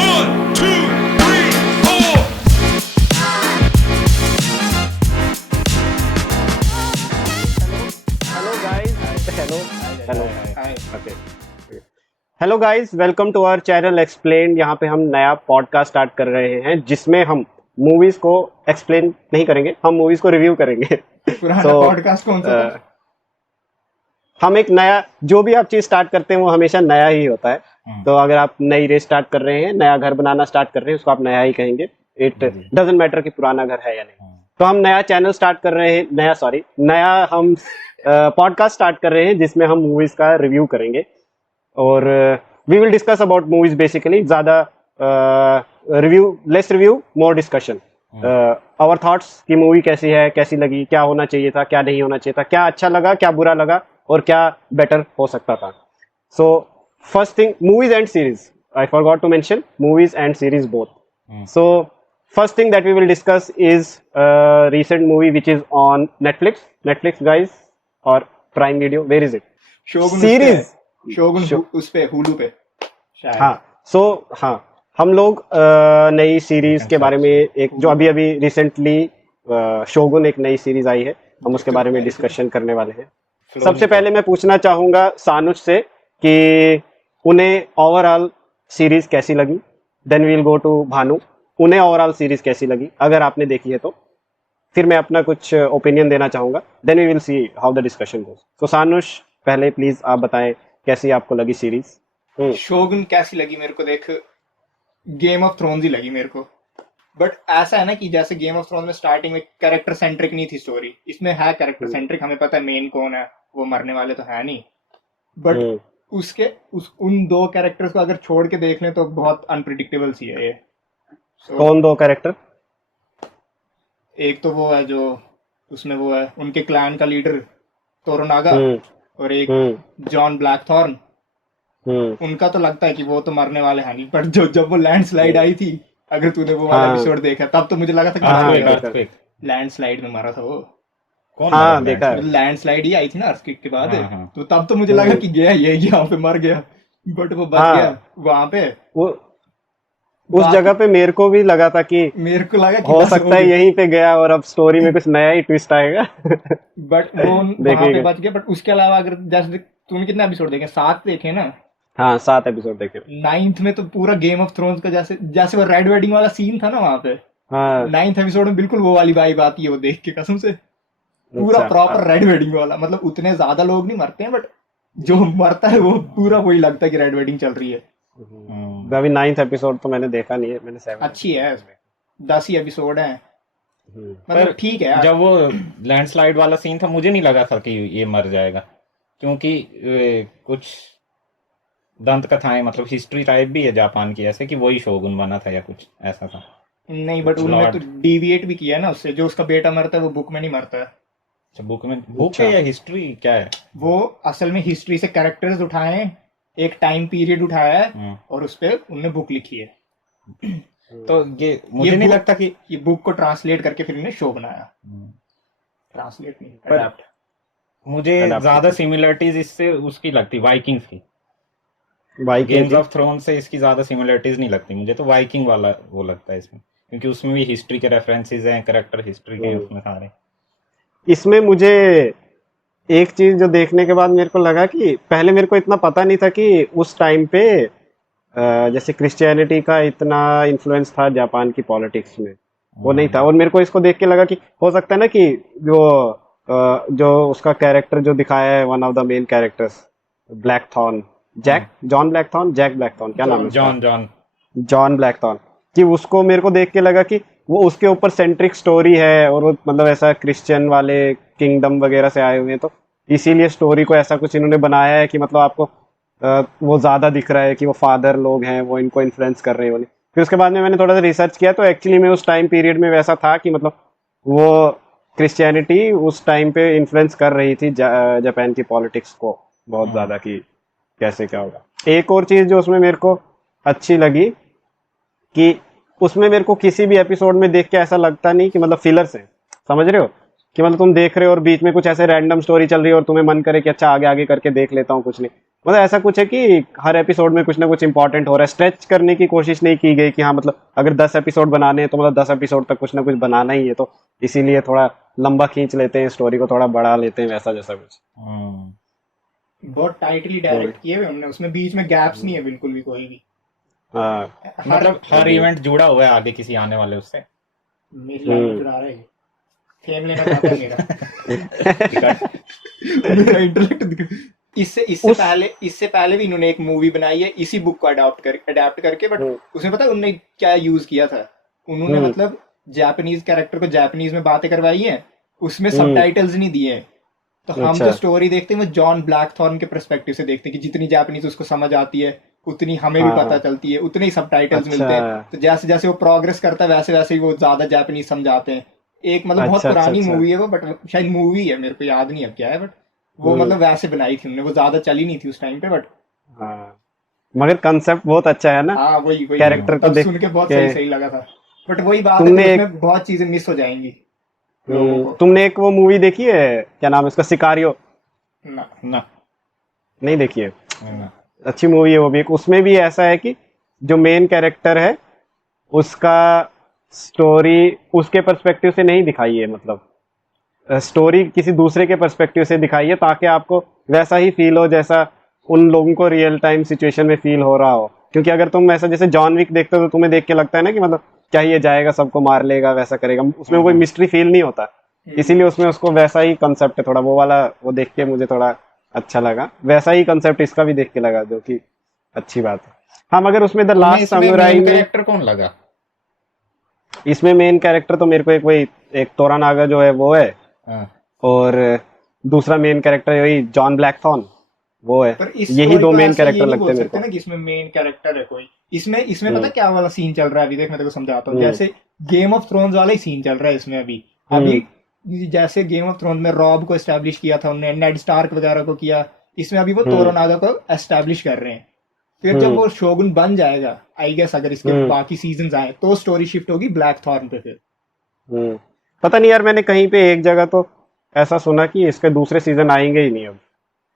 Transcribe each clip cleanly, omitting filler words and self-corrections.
1, 2, 3, 4. Hello guys hello hi. Okay hello guys, welcome to our channel explain. यहाँ पे हम नया पॉडकास्ट स्टार्ट कर रहे हैं जिसमें हम मूवीज को एक्सप्लेन नहीं करेंगे, हम मूवीज को रिव्यू करेंगे। पुराना So, पॉडकास्ट कौन सा था? हम एक नया, जो भी आप चीज स्टार्ट करते हैं वो हमेशा नया ही होता है। तो अगर आप नई रेस स्टार्ट कर रहे हैं, नया घर बनाना स्टार्ट कर रहे हैं, उसको आप नया ही कहेंगे। इट डजंट मैटर कि पुराना घर है या नहीं। तो हम नया चैनल स्टार्ट कर रहे हैं, नया हम पॉडकास्ट स्टार्ट कर रहे हैं जिसमें हम मूवीज का रिव्यू करेंगे और we will discuss about movies basically. ज्यादा less review more discussion. Our thoughts कि मूवी कैसी है, कैसी लगी, क्या होना चाहिए था, क्या नहीं होना चाहिए था, क्या अच्छा लगा, क्या बुरा लगा और क्या बेटर हो सकता था। So first thing, movies and series, I forgot to mention movies and series both. So first thing that we will discuss is a recent movie which is on Netflix guys or Prime Video, where is it? Shogun Series. Shogun उस पे Hulu पे शायद। हाँ, हम लोग नई series के बारे में, एक जो अभी अभी रिसेंटली शोगुन एक नई सीरीज आई है, हम उसके बारे में डिस्कशन करने वाले हैं। सबसे पहले मैं पूछना चाहूंगा सानुज से कि उन्हें ओवरऑल सीरीज कैसी लगी। Then we will go to Bhanu, उन्हें ओवरऑल सीरीज कैसी लगी अगर आपने देखी है तो। फिर मैं अपना कुछ ओपिनियन देना चाहूंगा, then we will see how the discussion goes. तो सानुष, पहले प्लीज आप बताएं कैसी आपको लगी सीरीज। शोगुन कैसी लगी मेरे को, देख गेम ऑफ थ्रोन्स ही लगी मेरे को। बट ऐसा है ना कि जैसे गेम ऑफ थ्रोन्स में स्टार्टिंग में कैरेक्टर सेंट्रिक नहीं थी स्टोरी, इसमें है कैरेक्टर सेंट्रिक। हमें पता है मेन कौन है, वो मरने वाले तो है नहीं। बट उन दो कैरेक्टर्स को अगर छोड़ के देख लें तो बहुत अनप्रिडिक्टेबल सी है ये। कौन दो कैरेक्टर? एक तो वो है जो उसमें वो है उनके क्लैन का लीडर तोरोनागा, और एक जॉन ब्लैकथॉर्न। उनका तो लगता है कि वो तो मरने वाले हैं नहीं, पर जब वो लैंडस्लाइड आई थी, अगर तूने वो वाला एपिसोड देखा, तब तो मुझे लगा था कि लैंडस्लाइड में मरा था वो। कौन? हाँ, देखा है। लैंडस्लाइड ही आई थी ना अर्थक्वेक के बाद। तो तब तो मुझे लगा कि गया ये यहाँ पे मर गया, बट वो बच गया वहां पे। उस जगह पे मेरे को भी लगा था कि मेरे को लगा कि हो सकता है यहीं पे गया और अब स्टोरी में कुछ नया ही ट्विस्ट आएगा। बट वो वहां पे बच गया। बट उसके अलावा अगर जैसे तूने कितने एपिसोड देखे? 7 देखे ना? हाँ, 7 एपिसोड देखे। 9th में तो पूरा गेम ऑफ थ्रोन्स का जैसे वो रेड वेडिंग वाला सीन था ना वहां पे। हाँ, 9th एपिसोड में बिल्कुल वो वाली वाइब आती है, वो देख के कसम से पूरा प्रॉपर रेड वेडिंग वाला। मतलब उतने ज्यादा लोग नहीं मरते हैं, बट जो मरता है वो पूरा वही लगता है कि रेड वेडिंग चल रही है। अभी 9th एपिसोड तो मैंने देखा नहीं है, मैंने 7 अच्छी है, 10 ही एपिसोड है, मतलब ठीक है। जब वो लैंडस्लाइड वाला सीन था, मुझे नहीं लगा था कि ये मर जाएगा, क्योंकि कुछ दंत कथाएं, मतलब हिस्ट्री टाइप भी है जापान की, ऐसे कि वही शोगुन बना था या कुछ ऐसा था। नहीं, बट उन्होंने तो डिविएट भी किया है ना उससे। जो उसका बेटा मरता है वो बुक में नहीं मरता है। अच्छा, बुक है या हिस्ट्री क्या है? वो असल में हिस्ट्री से कैरेक्टर्स उठाए हैं, एक टाइम पीरियड उठाया है और उस पे उन्होंने बुक लिखी है। तो ये मुझे नहीं लगता कि ये बुक को ट्रांसलेट करके फिर इन्होंने शो बनाया। ट्रांसलेट नहीं, अडैप्ट। मुझे ज्यादा सिमिलरिटीज इससे उसकी लगती, वाइकिंग्स की। गेम्स ऑफ थ्रोन से इसकी ज्यादा सिमिलरिटीज नहीं लगती मुझे, तो वाइकिंग वाला वो लगता है इसमें, क्योंकि उसमें भी हिस्ट्री के रेफरेंसेस हैं, कैरेक्टर हिस्ट्री के उसमें सारे। इसमें मुझे एक चीज जो देखने के बाद मेरे को लगा कि पहले मेरे को इतना पता नहीं था कि उस टाइम पे जैसे क्रिश्चियनिटी का इतना इन्फ्लुएंस था जापान की पॉलिटिक्स में, वो नहीं था। और मेरे को इसको देख के लगा कि हो सकता है ना कि जो उसका कैरेक्टर जो दिखाया है, one of the main characters, Blackthorn, John Blackthorn, क्या नाम है? जॉन ब्लैकथॉर्न, कि उसको मेरे को देख के लगा कि वो उसके ऊपर सेंट्रिक स्टोरी है और वो मतलब ऐसा क्रिश्चियन वाले किंगडम वगैरह से आए हुए हैं, तो इसीलिए स्टोरी को ऐसा कुछ इन्होंने बनाया है कि मतलब आपको वो ज्यादा दिख रहा है कि वो फादर लोग हैं, वो इनको इन्फ्लुएंस कर रहे हैं। फिर उसके बाद में मैंने थोड़ा सा रिसर्च किया तो एक्चुअली में उस टाइम पीरियड में वैसा था कि मतलब वो क्रिश्चियनिटी उस टाइम पे इन्फ्लुएंस कर रही थी जापान की पॉलिटिक्स को बहुत ज्यादा, कि कैसे क्या होगा। एक और चीज जो उसमें मेरे को अच्छी लगी कि उसमें मेरे को किसी भी एपिसोड में देख के ऐसा लगता नहीं कि मतलब फिलर्स है, समझ रहे हो, कि मतलब तुम देख रहे हो और बीच में कुछ ऐसे रैंडम स्टोरी चल रही है और तुम्हें मन करे कि अच्छा आगे आगे करके देख लेता हूँ, कुछ नहीं। मतलब ऐसा कुछ है कि हर एपिसोड में कुछ ना कुछ इंपॉर्टेंट हो रहा है, स्ट्रेच करने की कोशिश नहीं की गई कि हाँ मतलब अगर 10 एपिसोड बनाने हैं तो मतलब 10 एपिसोड तक कुछ ना कुछ बनाना ही है, तो इसीलिए थोड़ा लंबा खींच लेते हैं, स्टोरी को थोड़ा बढ़ा लेते हैं, वैसा जैसा कुछ। बहुत टाइटली डायरेक्ट किए हुए हमने, उसमें बीच में गैप्स नहीं है बिल्कुल भी कोई भी। हाँ मतलब हर इवेंट जुड़ा हुआ है आगे किसी आने वाले उससे। मेरी लाइन चुरा रहा है, फेम लेना चाहता है मेरा। मेरा इंटेलेक्ट। इससे पहले भी इन्होंने एक मूवी बनाई है इसी बुक को अडॉप्ट करके, बट उसमें पता है उन्होंने क्या यूज किया था? उन्होंने मतलब जापानीज कैरेक्टर को जापानीज में बातें करवाई है, उसमें सबटाइटल्स नहीं दिए हैं। तो हम जो स्टोरी देखते हैं वो जॉन ब्लैकथॉर्न के पर्सपेक्टिव से देखते हैं कि जितनी जापानीज उसको समझ आती है उतनी हमें भी पता चलती है, उतने ही सबटाइटल्स मिलते हैं। तो जैसे जैसे वो प्रोग्रेस करता है वैसे वैसे ही वो ज्यादा जापानीज समझाते हैं। एक मतलब बहुत पुरानी मूवी है वो, बट शायद मूवी है, मेरे को याद नहीं अब क्या है, बट वो मतलब वैसे बनाई थी उन्होंने, वो ज्यादा चली नहीं थी उस टाइम पे, बट मगर कंसेप्ट बहुत अच्छा है ना। हाँ वही कैरेक्टर को देख सुन के बहुत सही लगा था। बट वही बात है तुमने कि उसमें बहुत चीजें मिस हो जाएंगी लोगों को। तुमने एक वो मूवी देखी है, क्या नाम है उसका, सिकारियो? ना नहीं देखी है? अच्छी मूवी है वो भी। उसमें भी ऐसा है कि जो मेन कैरेक्टर है उसका स्टोरी उसके पर्सपेक्टिव से नहीं दिखाई है, मतलब स्टोरी किसी दूसरे के पर्सपेक्टिव से दिखाई है, ताकि आपको वैसा ही फील हो जैसा उन लोगों को रियल टाइम सिचुएशन में फील हो रहा हो। क्योंकि अगर तुम ऐसा जैसे जॉन विक देखते हो तो तुम्हें देख के लगता है ना कि मतलब क्या ये जाएगा सबको मार लेगा, वैसा करेगा, उसमें कोई मिस्ट्री फील नहीं होता। इसीलिए उसमें उसको वैसा ही कंसेप्ट है थोड़ा, वो वाला वो देख के मुझे थोड़ा अच्छा लगा। वैसा ही कंसेप्ट इसका भी देख के लगा, जो कि अच्छी बात है। हाँ मगर उसमें द लास्ट समुराई में कैरेक्टर कौन लगा? इसमें मेन कैरेक्टर तो मेरे को एक वही एक तोरानागा जो है वो है, और दूसरा मेन कैरेक्टर वही जॉन ब्लैकथॉर्न वो है। पर इस यही दो मेन ऐसा कैरेक्टर ये नहीं लगते बोल हैं मेरे सकते को। ना कि इसमें मेन कैरेक्टर है कोई। इसमें पता क्या वाला सीन चल रहा है अभी, देख मैं तेरे को समझाता हूँ। जैसे गेम ऑफ थ्रोन्स वाला ही सीन चल रहा है इसमें अभी जैसे गेम ऑफ थ्रोन्स में रॉब को एस्टेब्लिश किया था उन्होंने, नेड स्टार्क वगैरह को किया, इसमें अभी वो तोरोनागा को एस्टेब्लिश कर रहे हैं। फिर जब वो शोगुन बन जाएगा, आई गेस अगर इसके बाकी सीजन आए तो स्टोरी शिफ्ट होगी ब्लैकथॉर्न पे फिर। पता नहीं यार, मैंने कहीं पे एक जगह तो ऐसा सुना कि इसके दूसरे सीजन आएंगे ही नहीं अब।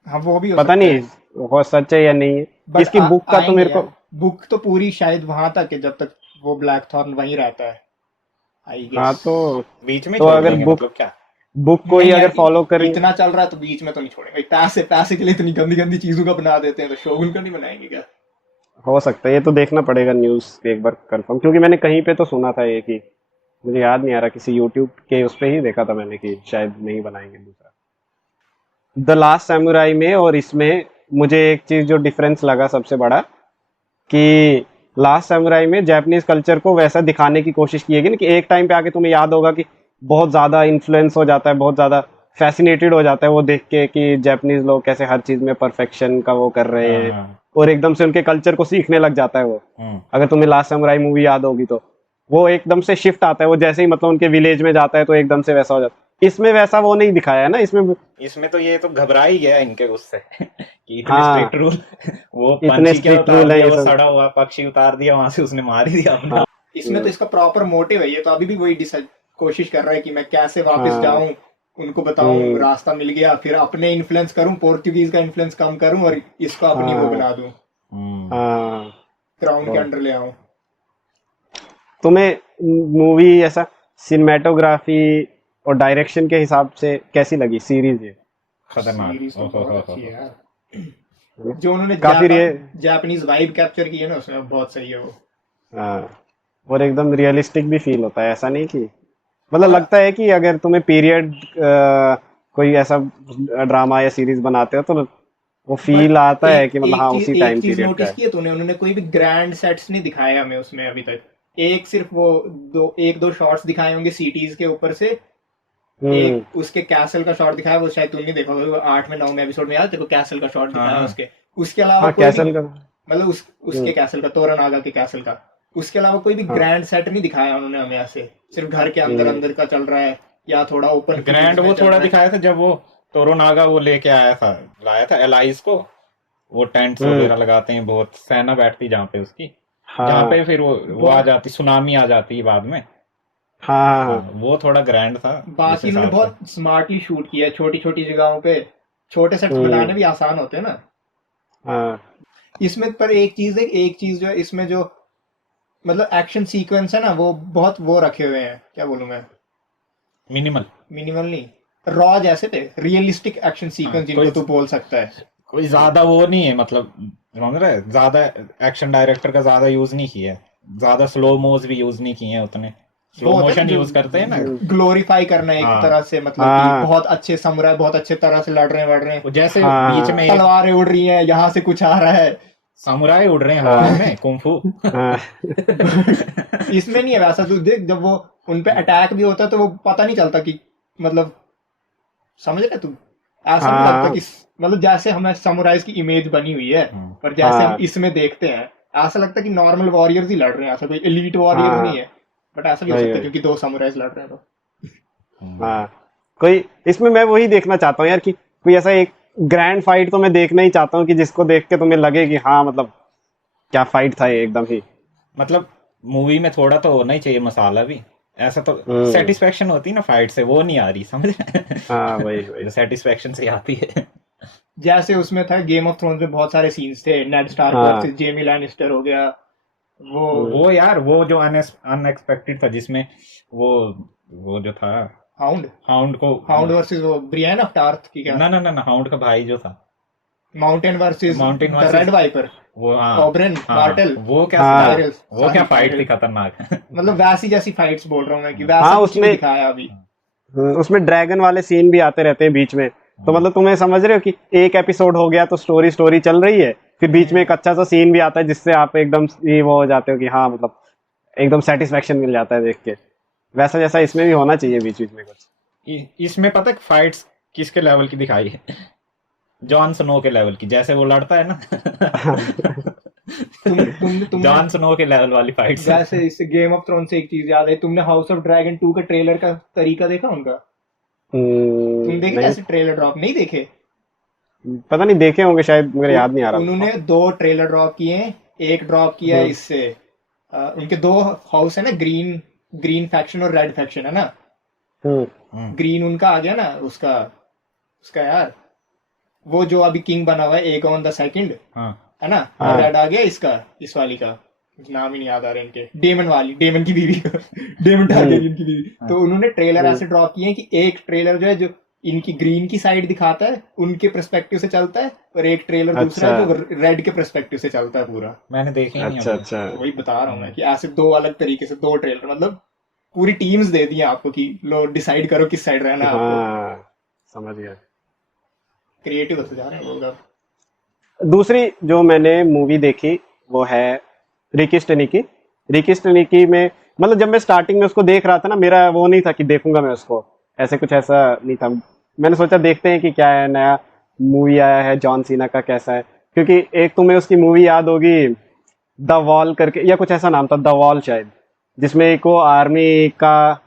हाँ वो भी हो पता सकता नहीं हो सच है या नहीं है। But इसकी बुक का तो मेरे को बुक तो पूरी शायद वहां तक है जब तक वो ब्लैकथॉर्न वहीं रहता है, आई गेस। हाँ तो बीच में तो अगर बुक मतलब क्या बुक को ही अगर फॉलो करें, इतना चल रहा है तो बीच में तो नहीं छोड़ेंगे। पैसे के लिए इतनी गंदी गंदी चीजों का बना देते हैं, तो शोगुन का नहीं बनाएंगे क्या? हो सकता है। ये तो देखना पड़ेगा न्यूज़ एक बार कंफर्म, क्योंकि मैंने कहीं पे तो सुना था ये कि, मुझे याद नहीं आ रहा, किसी यूट्यूब के उस पे ही देखा था मैंने कि शायद नहीं बनाएंगे दूसरा द लास्ट सैमुराई में। और इसमें मुझे एक चीज़ जो डिफरेंस लगा सबसे बड़ा, कि लास्ट सैमुराई में जापानीज कल्चर को वैसा दिखाने की कोशिश की है ना कि एक टाइम पे आके तुम्हें याद होगा कि बहुत ज़्यादा इन्फ्लुएंस हो जाता है, बहुत ज़्यादा फैसिनेटेड हो जाता है वो देख के कि जापानीज लोग कैसे हर चीज़ में परफेक्शन का वो कर रहे हैं, और एकदम से उनके कल्चर को सीखने लग जाता है वो। अगर तुम्हें लास्ट सैमुराई मूवी याद होगी तो वो एकदम से शिफ्ट आता है, वो जैसे ही मतलब उनके विलेज में जाता है तो एकदम से वैसा हो जाता है। इसमें वैसा वो नहीं दिखाया है ना। इसमें तो ये तो घबरा ही गया इनके उससे कि इतने हाँ, स्ट्रिक्ट रूल। वो इतने पंछी क्या स्ट्रिक्ट उतार रूल है दिया, ये वो सब। सड़ा हुआ पक्षी उतार दिया वहां से, उसने मार ही दिया अपने। इसमें तो इसका प्रॉपर मोटिव है, ये तो अभी भी वही कोशिश कर रहा है कि मैं कैसे वापस जाऊं, उनको बताऊं रास्ता मिल गया, फिर अपने इन्फ्लुएंस करूं, पोर्तुगीज का इन्फ्लुएंस कम करूं और इसको अपनी वो बना दूं, क्राउन के अंडर ले आऊं। तुम्हें मूवी ऐसा सिनेमेटोग्राफी और डायरेक्शन के हिसाब से कैसी लगी सीरीज? ये खतरनाक सीरीज तो बहुत अच्छी है यार। जो उन्होंने काफी जापानीज वाइब कैप्चर की है ना उसमें, बहुत सही है वो। और एकदम रियलिस्टिक भी फील होता है, ऐसा नहीं कि मतलब लगता है कि अगर तुम्हें पीरियड कोई ऐसा ड्रामा या सीरीज बनाते हो तो वो फील आता है कि मतलब हाँ उसी टाइम चीज पीरियड का नोटिस है। की है तूने, उन्होंने कोई भी ग्रैंड सेट्स नहीं दिखाया हमें उसमें अभी तक। एक सिर्फ वो एक दो शॉट्स दिखाए होंगे सिटीज के ऊपर से, एक उसके कैसल का शॉट दिखाया, वो शायद तुमने देखा होगा 8वें 9वें एपिसोड में, यार देखो कैसल का शॉट दिखाया उसके अलावा कैसल का मतलब उसके कैसल का, तोरनागा के कैसल का, उसके अलावा कोई भी ग्रैंड सेट नहीं दिखाया उन्होंने हमें ऐसे। सिर्फ घर के अंदर का चल रहा है या थोड़ा ओपन ग्रैंड वो थोड़ा दिखाया था जब वो तोरोनागा वो लेके लाया था एलाइज को, वो टेंट्स वगैरह लगाते हैं, बहुत सेना बैठती जहाँ पे उसकी, जहाँ पे फिर वो आ जाती, सुनामी आ जाती है बाद में। वो थोड़ा ग्रैंड था। बाकी इन्होंने बहुत स्मार्टली शूट किया, छोटी छोटी जगहों पे छोटे सेट्स बनाने भी आसान होते हैं ना। हाँ इसमें पर एक चीज जो है इसमें जो मतलब एक्शन सीक्वेंस है ना वो बहुत वो रखे हुए हैं, क्या बोलूं मैं, मिनिमल। मिनिमल नहीं, रॉ जैसे थे, रियलिस्टिक एक्शन सीक्वेंस जिनको कोई तू बोल सकता है। कोई ज्यादा वो नहीं है, मतलब समझ रहा है, ज्यादा एक्शन डायरेक्टर का ज्यादा यूज नहीं किया है, ज्यादा स्लो मोज भी यूज नहीं किए हैं, उतने स्लो वो होता है मोशन जो यूज करते हैं ना। ग्लोरीफाई करना एक हाँ। तरह से, मतलब हाँ। कि बहुत अच्छे समुराई बहुत अच्छे तरह से लड़ रहे हैं, वो जैसे हाँ। बीच में एक तलवारें उड़ रही हैं, यहाँ से कुछ आ रहा है। समुराई उड़ रहे हैं हवा में कुंफू। हाँ। इसमें नहीं है वैसा, तू देख जब वो उन पे अटैक भी होता है तो वो पता नहीं चलता कि मतलब, समझ रहे तू, ऐसा नहीं लगता कि मतलब जैसे हमें समुराइज की इमेज बनी हुई है, पर जैसे हम हाँ। इसमें देखते हैं ऐसा लगता है कि नॉर्मल वॉरियर्स ही लड़ रहे हैं, ऐसा कोई एलीट वॉरियर्स हाँ। नहीं है, बट ऐसा भी हो वही, सकता है वही। क्योंकि दो समुराइज लड़ रहे हैं तो। हाँ कोई इसमें मैं वही देखना चाहता हूँ यार कि कोई ऐसा एक ग्रैंड फाइट तो मैं देखना ही चाहता हूँ कि जिसको देख के तुम्हें लगे कि हाँ मतलब क्या फाइट था ये एकदम ही। मतलब मूवी में थोड़ा तो होना ही चाहिए मसाला भी, ऐसा तो सेटिस्फेक्शन होती है ना फाइट से, वो नहीं आ रही समझ। हाँ वही वही। सेटिस्फेक्शन से आती है। जैसे उसमें था गेम ऑफ थ्रोन्स में बहुत सारे सीन्स थे, नेड स्टार्क हाँ। वर्सेस जेमी लैनिस्टर हो गया, वो यार वो जो अनएक्सपेक्टेड था, जिसमें वो जो था हाउंड वर्सेस वो ब्रियन ऑफ टार्थ की, क्या ना हाउंड का भाई जो था, Mountain versus Mountain Red Viper, वो हाँ ओबरन मार्टेल, वो क्या हाँ। टायरल्स, वो क्या फाइट थी टायरल्स। खतरनाक। मतलब वैसी जैसी फाइट्स बोल रहा हूँ मैं कि वैसा हाँ, कुछ नहीं उसमें दिखाया अभी। उसमें ड्रैगन वाले सीन भी आते रहते हैं बीच में, तो मतलब तुम्हें समझ रहे हो कि एक एपिसोड हो गया तो स्टोरी चल रही है, फिर बीच में एक अच्छा सा सीन भी आता है जिससे आप एकदम ये वो हो जाते हो कि हाँ मतलब एकदम सेटिस्फेक्शन मिल जाता है देख के। वैसा जैसा इसमें भी होना चाहिए बीच बीच में कुछ। इसमें पता है फाइट्स किसके लेवल की दिखाई है? जॉन स्नो के लेवल की, जैसे वो लड़ता है ना। तुमने जॉन स्नो के लेवल वाली फाइट्स। जैसे इस गेम ऑफ थ्रोन से एक चीज याद है, तुमने हाउस ऑफ ड्रैगन 2 का ट्रेलर का तरीका देखा उनका? तुम देखे नहीं कैसे ट्रेलर ड्रॉप? नहीं देखे? पता नहीं, देखे होंगे शायद, मेरे याद नहीं आ रहा। उन्होंने 2 ट्रेलर ड्रॉप किए हैं, एक ड्रॉप किया है इससे उनके 2 हाउस है ना, ग्रीन फैक्शन और रेड फैक्शन है ना। ग्रीन उनका आ गया ना, उसका यार वो जो अभी किंग बना हुआ है, एगोन द सेकंड है ना, और रेड आ गया इसका, इस वाली का नाम ही नहीं याद आ रहा इनके, डेमन की बीवी का, डेमन टारगेरियन की बीवी। तो उन्होंने ट्रेलर ऐसे ड्रॉप किए हैं कि एक ट्रेलर जो है जो इनकी ग्रीन की साइड दिखाता है, उनके पर्सपेक्टिव से चलता है, और एक ट्रेलर दूसरा है जो रेड के पर्सपेक्टिव से चलता है पूरा। मैंने देखे ही नहीं। अच्छा वही बता रहा हूँ मैं कि ऐसे 2 अलग तरीके से 2 ट्रेलर, मतलब पूरी टीम्स दे दी आपको कि लो डिसाइड करो किस साइड रहना है आपको। समझ गया। क्रिएटिव होते जा रहे हैं लोग अब। दूसरी जो मैंने मूवी देखी वो है रिकी स्टेनिकी में, मतलब जब मैं स्टार्टिंग में उसको देख रहा था ना, मेरा वो नहीं था कि देखूंगा मैं उसको, ऐसे कुछ ऐसा नहीं था। मैंने सोचा देखते हैं कि क्या है, नया मूवी आया है जॉन सीना का, कैसा है, क्योंकि एक तुम्हें उसकी मूवी याद होगी द वॉल करके, या कुछ ऐसा नाम था, द वॉल शायद, जिसमें एक वो आर्मी का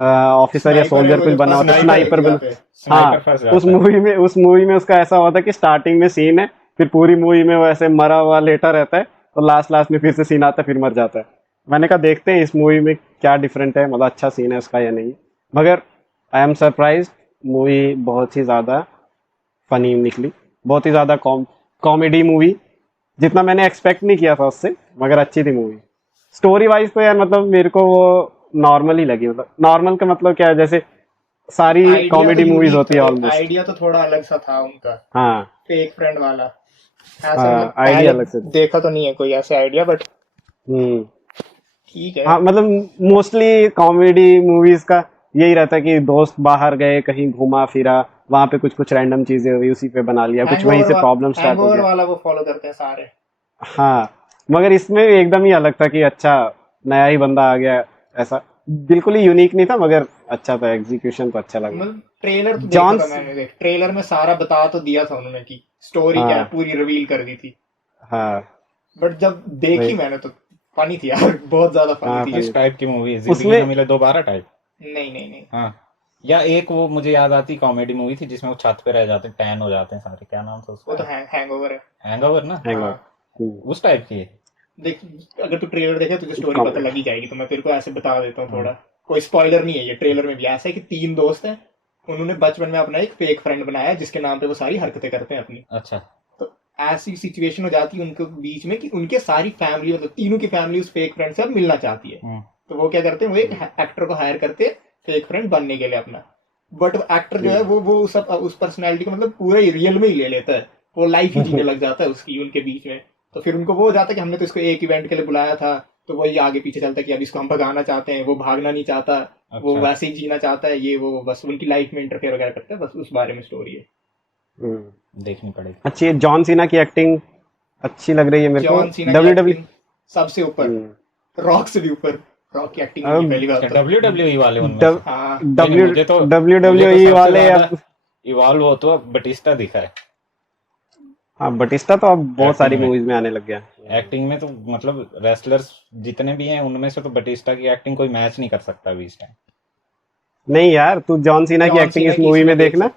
ऑफिसर या सोल्जर कुछ बना होता, स्नाइपर बना। हाँ, उस मूवी में उसका ऐसा हुआ था कि स्टार्टिंग में सीन है, फिर पूरी मूवी में वो ऐसे मरा हुआ लेटा रहता है, और लास्ट में फिर से सीन आता है, फिर मर जाता है। मैंने कहा देखते हैं इस मूवी में क्या डिफरेंट है, मतलब अच्छा सीन है उसका या नहीं। मगर आई एम सरप्राइज, मूवी बहुत ही ज़्यादा फनी निकली, बहुत ही ज़्यादा कॉमेडी मूवी, जितना मैंने एक्सपेक्ट नहीं किया था उससे, मगर अच्छी थी मूवी। स्टोरी वाइज तो यार मतलब मेरे को वो नॉर्मल ही लगी, मतलब नॉर्मल का मतलब क्या है, जैसे सारी कॉमेडी मूवीज होती है ऑलमोस्ट। आइडिया तो थोड़ा अलग सा था उनका, हाँ फेक फ्रेंड वाला, ऐसा आइडिया अलग से देखा तो नहीं है कोई ऐसा आइडिया, बट ठीक है। हाँ मतलब मोस्टली कॉमेडी मूवीज का यही रहता है कि दोस्त बाहर गए कहीं, घुमा फिरा, वहां पे कुछ रैंडम चीजें हुई, उसी पे बना लिया कुछ, वहीं से प्रॉब्लम स्टार्ट हो गया वाला वो फॉलो करते हैं सारे। हाँ, मगर इसमें एकदम ही अलग था कि अच्छा नया ही बंदा आ गया, ऐसा बिल्कुल ही यूनिक नहीं था, मगर अच्छा था, एग्जीक्यूशन तो अच्छा लगा। मतलब ट्रेलर तो देखा था मैंने, देख ट्रेलर में सारा बता तो दिया था उन्होंने कि स्टोरी क्या है, पूरी रिवील कर दी थी। हाँ, बट जब देखी मैंने तो फनी थी यार, बहुत ज्यादा फनी थी। किस टाइप की मूवी है? जिंदगी में मिले दोबारा टाइप? नहीं। हाँ, या एक वो मुझे याद आती कॉमेडी मूवी थी जिसमें वो छत पे रह जाते हैं, टैन हो जाते हैं सारे, क्या नाम था उसका? वो तो हैंगओवर है। हैंगओवर ना, उस टाइप की है। देख अगर तू ट्रेलर देखे तुझे स्टोरी पता लगी जाएगी, तो मैं तेरे को ऐसे बता देता हूँ थोड़ा, कोई स्पॉइलर नहीं है ये। ट्रेलर में भी ऐसा है कि 3 दोस्त हैं, उन्होंने बचपन में अपना एक फेक फ्रेंड बनाया जिसके नाम पे वो सारी हरकतें करते हैं अपनी। अच्छा। तो ऐसी सिचुएशन हो जाती है उनके बीच में कि उनके सारी फैमिली मतलब तीनों की फैमिली उस फेक फ्रेंड से अब मिलना चाहती है। तो वो क्या करते हैं, वो एक एक्टर को हायर करते हैं फेक फ्रेंड बनने के लिए अपना। बट एक्टर जो है वो उस पर्सनैलिटी को मतलब पूरे रियल में ही ले लेता है, वो लाइफ ही जीने लग जाता है उसकी उनके बीच में। तो फिर उनको वो हो जाता है कि हमने तो इसको एक इवेंट के लिए बुलाया था, तो वही आगे पीछे चलता है कि अब इसको हम भगाना चाहते हैं, वो भागना नहीं चाहता, वो वैसे ही जीना चाहता है, ये वो बस उनकी लाइफ में इंटरफेयर वगैरह करता है, बस उस बारे में स्टोरी है। देखनी पड़ेगी। अच्छी है, जॉन सीना की एक्टिंग अच्छी लग रही है मेरे को। जॉन सीना की एक्टिंग सबसे ऊपर, रॉक से भी ऊपर। रॉक की एक्टिंग पहली बात WWE वाले उनमें हाँ WWE वाले अब इवॉल्व हो तो अब बटिस्टा दिखा है। हाँ, बटिस्टा तो अब बहुत सारी मूवीज में आने लग गया। एक्टिंग में तो मतलब रेसलर्स जितने भी हैं उनमें से तो बटिस्टा की एक्टिंग कोई मैच नहीं कर सकता अभी इस टाइम। नहीं यार, तू जॉन सीना की एक्टिंग इस मूवी में देखना,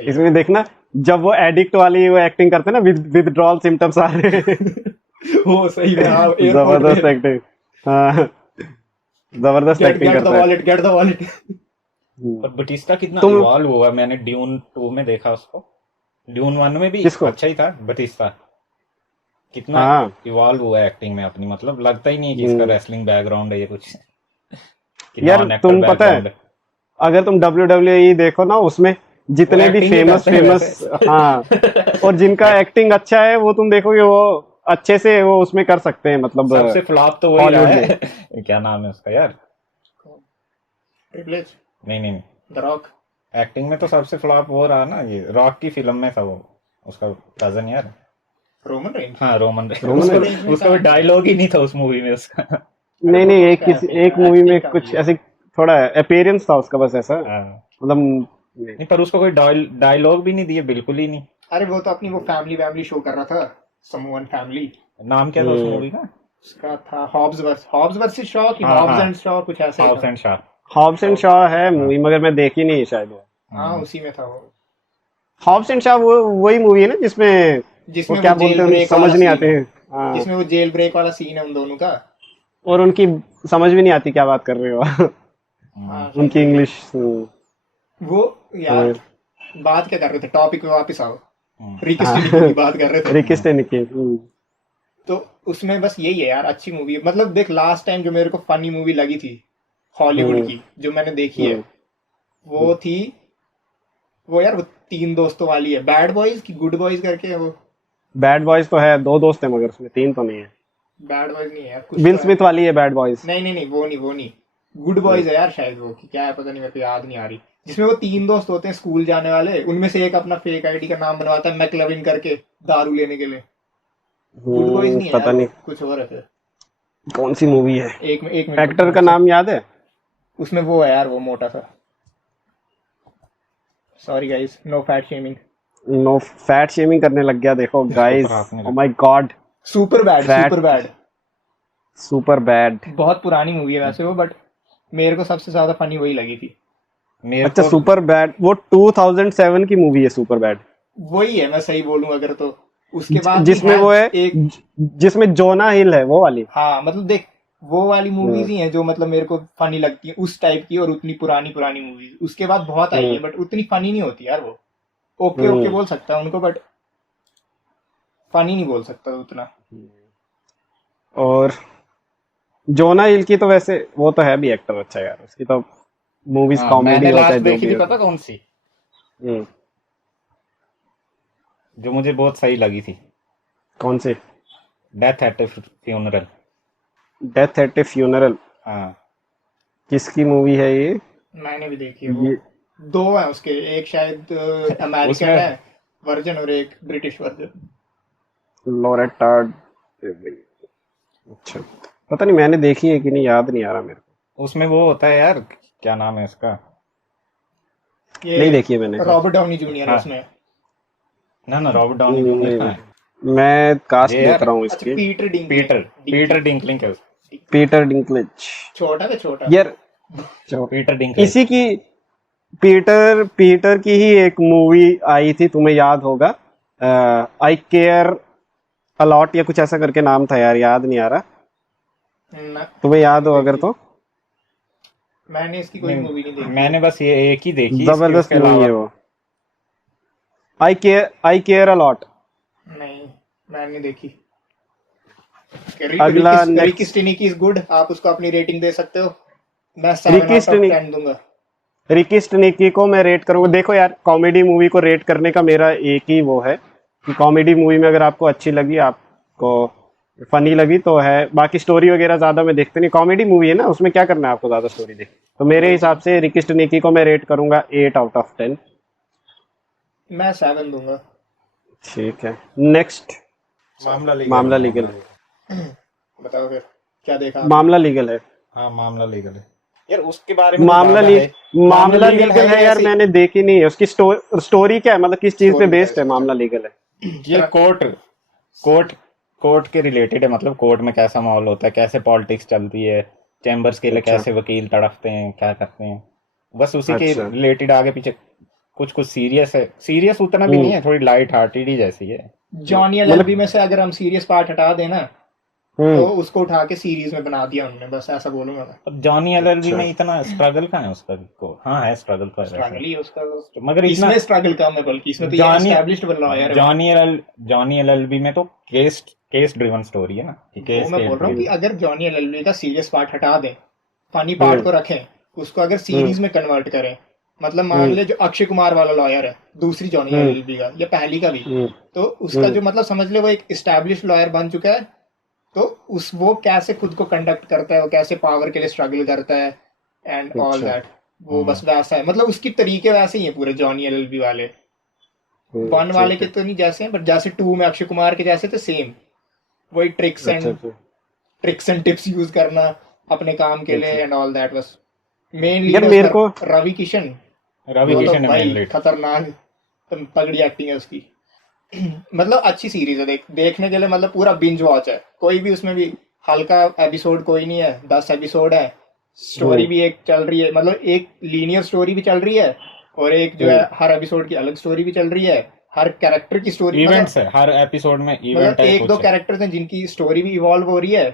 इसमें देखना जब वो एडिक्ट वाली वो एक्टिंग करते हैं ना, विथड्रॉल सिम्टम्स आ रहे हैं। वो सही है, जबरदस्त एक्टिंग, हाँ जबरदस्त एक्टिंग करता है। Get the wallet. और बटिस्टा कितना इवॉल्व हुआ, मैंने ड्यून 2 में देखा उसको, ड्यून 1 में भी अच्छा ही था बटिस्टा, कितना इवॉल्व हुआ एक्टिंग में अपनी, मतलब लगता ही नहीं कि इसका रेसलिंग बैकग्राउंड है ये कुछ। यार तुम पता है, अगर तुम WWE देखो ना, उसमें जितने भी फेमस हाँ और जिनका एक्टिंग अच्छा है वो तुम देखोगे वो अच्छे से वो उसमें कर सकते हैं। मतलब सबसे फ्लॉप तो वही रहा है क्या नाम है उसका यार, ट्रिपल एच? नहीं द रॉक। एक्टिंग में तो सबसे फ्लॉप वो रहा ना, ये रॉक की फिल्म में था वो, उसका कजन यार, रोमन रेंज। हाँ रोमन रेंज, उसका डायलॉग ही नहीं था उस मूवी में उसका। नहीं एक मूवी में कुछ ऐसे थोड़ा अपीयरेंस था उसका बस ऐसा, मतलब नहीं, पर उसको कोई डायलॉग भी नहीं दिए, बिल्कुल ही नहीं। अरे वो तो अपनी वो फैमिली शो कर रहा था, समवन फैमिली। नाम क्या था उस मूवी का? उसका था हॉब्स वर्सेस शॉ की, हॉब्स एंड शॉ कुछ ऐसा। हॉब्स एंड शॉ है मूवी, मगर मैं देखी नहीं शायद वो। हाँ उसी में था वो। हॉब्स एंड शॉ वो वही मूवी है ना जिसमें वो क्या बोलते हैं समझ नहीं आते हैं, जिसमें वो जेल ब्रेक वाला सीन है उन दोनों का, और उनकी समझ भी नहीं आती क्या बात कर रहे हो। उनकी इंग्लिश वो यार बात क्या कर रहे थे, टॉपिक पे वापस आओ। रिकी स्टेनिकी की बात कर रहे थे, रिकी स्टेनिकी। तो उसमें बस यही है यार, अच्छी मूवी है। मतलब देख, लास्ट टाइम जो मेरे को फनी मूवी लगी थी हॉलीवुड की जो मैंने देखी है, वो थी वो यार वो 3 दोस्तों वाली है, बैड बॉयज की गुड बॉयज करके है वो। बैड बॉयज तो है, 2 दोस्त है मगर उसमें 3 तो नहीं है। बैड बॉयज नहीं है यार, विल स्मिथ वाली है बैड बॉयज। नहीं वो नहीं गुड बॉयज है यार शायद, वो क्या है पता नहीं, मेरे को याद नहीं आ रही। जिसमें वो 3 दोस्त होते हैं स्कूल जाने वाले, उनमें से एक अपना फेक आईडी का नाम बनवाता है मैकलविन करके, दारू लेने के लिए। गुड बॉयज नहीं है पता नहीं कुछ और है। कौन सी मूवी है, एक मिनट, एक्टर का नाम याद है उसमें? वो है यार वो मोटा सा, sorry guys, no fat shaming करने लग गया देखो guys. Oh my god, super bad बहुत पुरानी मूवी है वैसे वो, बट मेरे को सबसे ज्यादा फनी वही लगी थी। अच्छा सुपर बैड वो 2007 की मूवी है सुपर बैड, वही है, मैं सही बोलूं अगर तो। उसके बाद जिसमें वो है जिसमें जोना हिल है वो वाली। हाँ मतलब देख, वो वाली मूवीज ही हैं जो मतलब मेरे को फनी लगती है उस टाइप की, और उतनी पुरानी मूवीज उसके बाद बहुत आई है, बट उतनी फनी नहीं होती यार वो। ओके बोल सकता है उनको, बट फनी नहीं बोल सकता उतना। और जोना हिल की तो वैसे वो तो है भी एक्टर अच्छा यार, उसकी तो मूवीज कॉमेडी होता है। देखी थी पता कौन सी जो मुझे बहुत सही लगी थी? कौन सी? Death at a funeral. Death at a funeral, हाँ किसकी मूवी है ये? मैंने भी देखी है वो। 2 है उसके, एक शायद अमेरिकन है वर्जन और एक ब्रिटिश वर्जन। लोरेटा, अच्छा पता नहीं मैंने देखी है कि नहीं, याद नहीं आ रहा मेरे को। उसमें वो होता है यार, क्या नाम है इसका? नहीं देखी है मैंने। रॉबर्ट डाउनी जूनियर है उसमें। ना रॉबर्ट डाउनी जूनियर है। मैं कास्ट देख रहा हूँ इसकी। पीटर डिंकलिंग है। पीटर डिंकलेज, छोटा यार, पीटर डिंकलेज। इसी की पीटर की ही एक मूवी आई थी, तुम्हें याद होगा, आई केयर अलॉट या कुछ ऐसा करके नाम था यार, याद नहीं आ रहा। तुम्हें याद हो अगर तो? मैंने इसकी कोई मूवी नहीं देखी। मैंने बस ये एक ही देखी। जबरदस्त मूवी है वो, आई केयर अलॉट। नहीं मैंने नहीं देखी। अगला रिकी स्टिनिकी इज गुड, आप उसको अपनी रेटिंग दे सकते हो। मैं 7 रिकी आउट ऑफ स्टिनिक 10 दूंगा। रिकी स्टिनिकी को मैं रेट करूंगा। देखो यार, कॉमेडी मूवी को रेट करने का मेरा एक ही वो है कि कॉमेडी मूवी में अगर आपको अच्छी लगी, आपको फनी लगी तो है, बाकी स्टोरी वगैरह ज्यादा मैं देखते नहीं। कॉमेडी मूवी है ना, उसमें क्या करना है आपको ज्यादा स्टोरी देख। तो मेरे हिसाब से रिकी स्टिनिकी को मैं रेट करूंगा 8 आउट ऑफ 10। मैं 7 दूंगा। ठीक है, नेक्स्ट मामला लीगल है। बताओ फिर क्या देखा मामला लीगल है। हाँ मामला लीगल है यार, उसके बारे में मामला मामला लीगल है यार, मैंने देखी नहीं है। उसकी स्टोरी क्या है, मतलब किस चीज पे बेस्ड है मामला लीगल है? ये कोर्ट के रिलेटेड है। मतलब कोर्ट में कैसा माहौल होता है, कैसे पॉलिटिक्स चलती है, चैम्बर्स के लिए कैसे वकील तड़पते हैं, क्या करते हैं, बस उसी के रिलेटेड आगे पीछे कुछ सीरियस है। सीरियस उतना भी नहीं है, थोड़ी लाइट हार्टेड ही जैसी है। जॉनी एलएलबी में से अगर हम सीरियस पार्ट हटा देना तो उसको उठा के सीरीज में बना दिया उन्होंने, बस ऐसा बोलूंगा मैं। अब जॉनी एलएलबी में इतना स्ट्रगल कहाँ है उसका को? हाँ है स्ट्रगल तो है, स्ट्रगल ही उसका, मगर इसमें स्ट्रगल कम है, बल्कि इसमें तो ये एस्टैब्लिश्ड बन रहा है यार। जॉनी एलएलबी में तो केस ड्रिवन स्टोरी है ना। वो मैं बोल रहा हूँ कि अगर जॉनी एलएलबी का सीरियस पार्ट हटा दें, फनी पार्ट को रखें, उसको अगर सीरीज में कन्वर्ट करें, मतलब मान ले जो अक्षय कुमार वाला लॉयर है दूसरी जॉनी एलएलबी का या पहली का भी, तो उसका जो मतलब समझ ले वो एक एस्टैब्लिश्ड लॉयर बन चुका है, तो वो कैसे खुद को कंडक्ट करता है, वो कैसे पावर के लिए स्ट्रगल करता है एंड ऑल दैट, वो बस वैसा है। मतलब उसकी तरीके वैसे ही है पूरे जॉनी एलएलबी वाले। 1 वाले के तो नहीं जैसे हैं, बट जैसे 2 में अक्षय कुमार के जैसे, तो सेम वही ट्रिक्स एंड टिप्स यूज करना अपने काम के लिए एंड ऑल दैट। बस मेनली मेरे को रवि किशन भाई खतरनाक तगड़ी एक्टिंग है उसकी। मतलब अच्छी सीरीज है, देखने के लिए, मतलब पूरा बिंज वॉच है। कोई भी उसमें भी हल्का एपिसोड कोई नहीं है, 10 एपिसोड है, स्टोरी भी एक चल रही है, मतलब एक लीनियर स्टोरी भी चल रही है, और एक जो है हर एपिसोड की अलग स्टोरी भी चल रही है, हर कैरेक्टर की स्टोरी, इवेंट्स है हर एपिसोड में, इवेंट है, 1-2 कैरेक्टर्स हैं जिनकी स्टोरी भी इवॉल्व हो रही है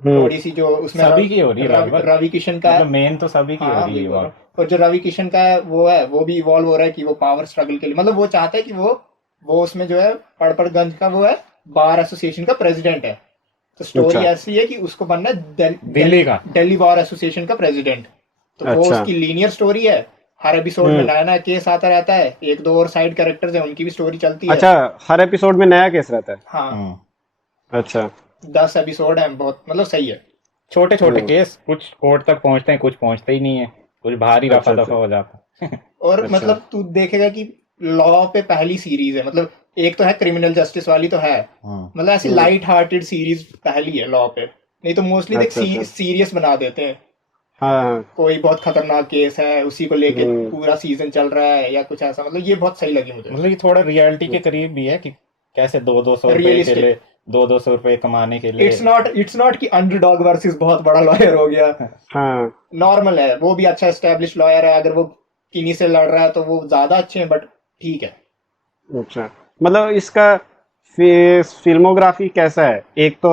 थोड़ी सी, जो उसमें सभी की हो रही है। रवि किशन का मतलब मेन तो सभी की हो रही है, और जो रवि किशन का है वो भी इवॉल्व हो रहा है कि वो पावर स्ट्रगल के लिए, मतलब वो चाहता है कि वो उसमें जो है पड़पड़गंज का वो है बार एसोसिएशन का प्रेसिडेंट है। तो स्टोरी ऐसी है कि उसको बनना है दिल्ली बार एसोसिएशन का प्रेसिडेंट। तो वो उसकी लीनियर स्टोरी है, हर एपिसोड में नया नया केस आता रहता है, 1-2 और साइड कैरेक्टर्स हैं उनकी भी स्टोरी चलती है। अच्छा, हर एपिसोड में नया केस रहता है? हाँ। अच्छा, 10 एपिसोड है, बहुत मतलब सही है। छोटे छोटे केस, कुछ कोर्ट तक पहुंचते हैं, कुछ पहुंचते ही नहीं है, कुछ बाहर ही रफा दफा हो जाता है। और मतलब तू देखेगा कि लॉ पे पहली सीरीज है, मतलब एक तो है क्रिमिनल जस्टिस वाली तो है, मतलब ऐसी लाइट हार्टेड सीरीज पहली है लॉ पे, नहीं तो मोस्टली देख सीरियस बना देते हैं। हाँ, कोई बहुत खतरनाक केस है, उसी को लेके पूरा सीजन चल रहा है या कुछ ऐसा, मतलब ये बहुत सही लगी मुझे। मतलब ये थोड़ा रियलिटी के करीब भी है कि कैसे 200 रुपए के लिए 200 रुपए कमाने के लिए। इट्स नॉट कि अंडरडॉग वर्सेस बहुत बड़ा लॉयर हो गया। हाँ, नॉर्मल है, वो भी अच्छा एस्टेब्लिश लॉयर है, अगर वो किन्हीं से लड़ रहा है तो वो ज्यादा अच्छे हैं, बट ठीक है। अच्छा, मतलब इसका फिल्मोग्राफी कैसा है? एक तो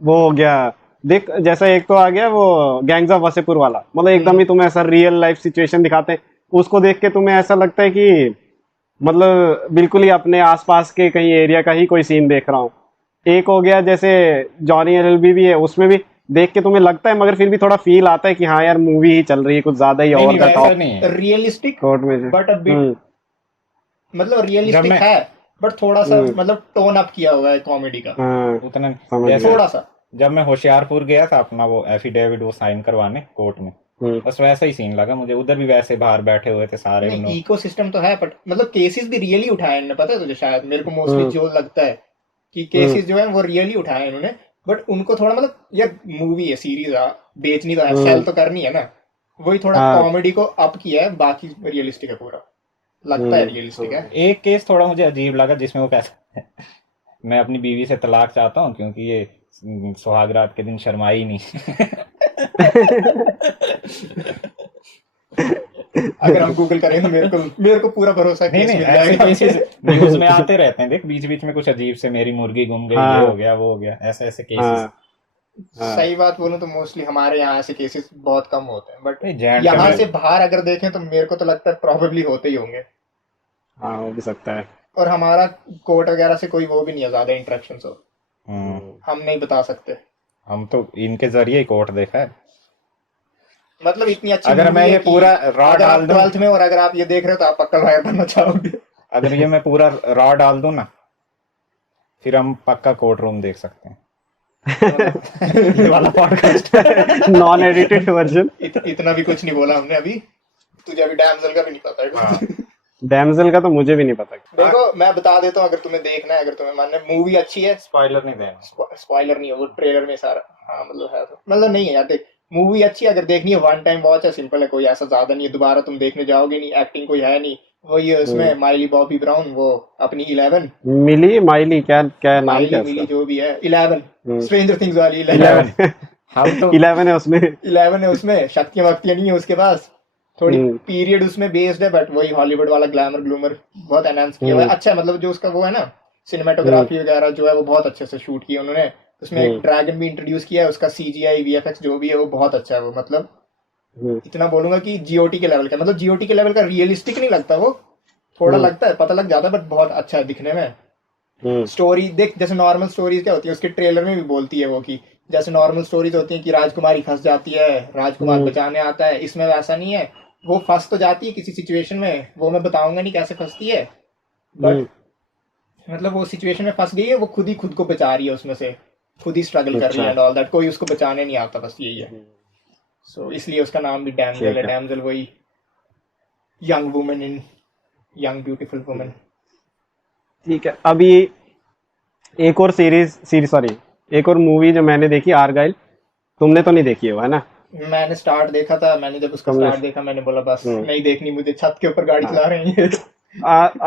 वो हो गया, देख जैसा एक तो आ गया वो गैंग्स ऑफ वासेपुर वाला, मतलब एकदम ही तुम्हें ऐसा रियल लाइफ सिचुएशन दिखाते हैं, उसको देख के तुम्हें ऐसा लगता है कि मतलब बिल्कुल ही अपने आसपास के कहीं एरिया का ही कोई सीन देख रहा हूँ। एक हो गया जैसे जॉनी एलएलबी भी है, उसमें भी देख के तुम्हें लगता है, मगर फिर भी थोड़ा फील आता है कि हाँ यार मूवी ही चल रही है, कुछ ज्यादा ही over the top realistic court में, बट मतलब रियलिस्टिक है, बट थोड़ा सा मतलब टोन अप किया हुआ है कॉमेडी का, उतना थोड़ा सा। जब मैं होशियारपुर गया था अपना वो एफिडेविट वो साइन करवाने कोर्ट में, बस वैसा ही सीन लगा मुझे। उधर भी वैसे बाहर बैठे हुए थे सारे। इकोसिस्टम तो है, बट मतलब केसेस भी रियली उठाए इन्होंने, पता है तुझे? शायद मेरे को मोस्टली जो लगता है कि केसेस जो है वो रियली उठाए इन्होंने, बट उनको थोड़ा मतलब यार मूवी है, सीरीज है, बेचनी तो है, सेल तो करनी है ना, वही थोड़ा कॉमेडी को अप किया है, बाकी रियलिस्टिक है, पूरा लगता है रियलिस्टिक है। एक केस थोड़ा मुझे अजीब लगा जिसमें वो कैसे मैं अपनी बीवी से तलाक चाहता हूँ क्योंकि ये सुहाग रात के दिन शर्माई नहीं। अगर हम गूगल करें तो मेरे को पूरा भरोसा है। नहीं ऐसे केसेस न्यूज में आते रहते हैं, देख बीच बीच में कुछ अजीब से मेरी मुर्गी गुम गई, ये हो गया वो हो गया, ऐसे केसेस। सही बात बोलूं तो मोस्टली हमारे यहाँ ऐसे केसेस बहुत कम होते हैं, बट यहाँ से बाहर अगर देखें तो मेरे को तो लगता है प्रोबेबली होते ही होंगे। हाँ, हो भी सकता है। और हमारा कोर्ट वगैरह से कोई वो भी नहीं है ज्यादा इंटरेक्शन, हो हम नहीं बता सकते। हम तो इनके जरिए ही कोर्ट देखा है। मतलब इतनी अच्छी अगर movie मैं है ये कि पूरा रॉ अगर आप डाल दूं, 12th में और अगर आप ये देख रहे हो तो आप पक्का लॉयर बनना चाहोगे। अगर ये मैं पूरा रॉ डाल दूं ना, फिर हम पक्का कोर्ट रूम देख सकते हैं। ये वाला पॉडकास्ट नॉन एडिटेड वर्जन। इतना भी कुछ नहीं बोला हमने अभी, तुझे अभी डैमसेल का भी नहीं पता है। डैमसेल का तो मुझे भी नहीं पता। देखो मैं बता देता हूँ, अगर तुम्हें देखना है, अगर तुम्हें मानना है मूवी अच्छी है, स्पॉइलर नहीं देना। स्पॉइलर नहीं है वो ट्रेलर में सारा, हाँ मतलब है तो मतलब नहीं है यार, देख मूवी अच्छी है, अगर देखनी है वन टाइम वॉच है, सिंपल है, कोई ऐसा ज्यादा नहीं है, दोबारा तुम देखने जाओगे नहीं, एक्टिंग कोई है नहीं, वही है उसमें माइली बॉबी ब्राउन, वो अपनी 11 मिली माइली, क्या क्या नाम माइली क्या मिली उसका? जो भी है, 11 स्ट्रेंजर थिंग्स वाली 11 हम तो 11 है उसमें। 11 है उसमें, शक्तियां वक्तियां नहीं है उसके पास, थोड़ी पीरियड उसमें बेस्ड है, बट वही हॉलीवुड वाला ग्लैमर ग्लूमर बहुत एनहांस किया हुआ है, अच्छा है, मतलब जो उसका वो है ना सिनेमेटोग्राफी वगैरह जो है वो बहुत अच्छे से शूट किया उन्होंने, उसमें एक ड्रैगन भी इंट्रोड्यूस किया है, उसका सीजीआई वीएफएक्स जो भी है वो बहुत अच्छा है, वो मतलब इतना बोलूंगा कि जीओटी के लेवल का, मतलब जीओटी के लेवल का रियलिस्टिक नहीं लगता वो, थोड़ा लगता है, पता लग जाता है, बट बहुत अच्छा है दिखने में। स्टोरी देख, जैसे नॉर्मल स्टोरीज क्या होती है, उसके ट्रेलर में भी बोलती है वो कि जैसे नॉर्मल स्टोरीज होती है कि राजकुमारी फंस जाती है, राजकुमार बचाने आता है, इसमें वैसा नहीं है, वो फंस तो जाती है किसी सिचुएशन में, वो मैं बताऊंगा नहीं कैसे फंसती है, बट मतलब वो सिचुएशन में फंस गई है, वो खुद ही खुद को बचा रही है उसमें से, खुद ही स्ट्रगल कर रही है एंड ऑल दैट, कोई उसको बचाने नहीं आता, बस यही है। सो इसलिए उसका नाम भी डैमसेल है, डैमसेल वही young woman in young beautiful woman. ठीक है, अभी एक और सॉरी एक और मूवी जो मैंने देखी, आर्गाइल, तुमने तो नहीं देखी है वो, है ना? मैंने स्टार्ट देखा था, मैंने जब उसका स्टार्ट देखा मैंने बोला बस नहीं देखनी मुझे, छत के ऊपर गाड़ी चला रहे हैं।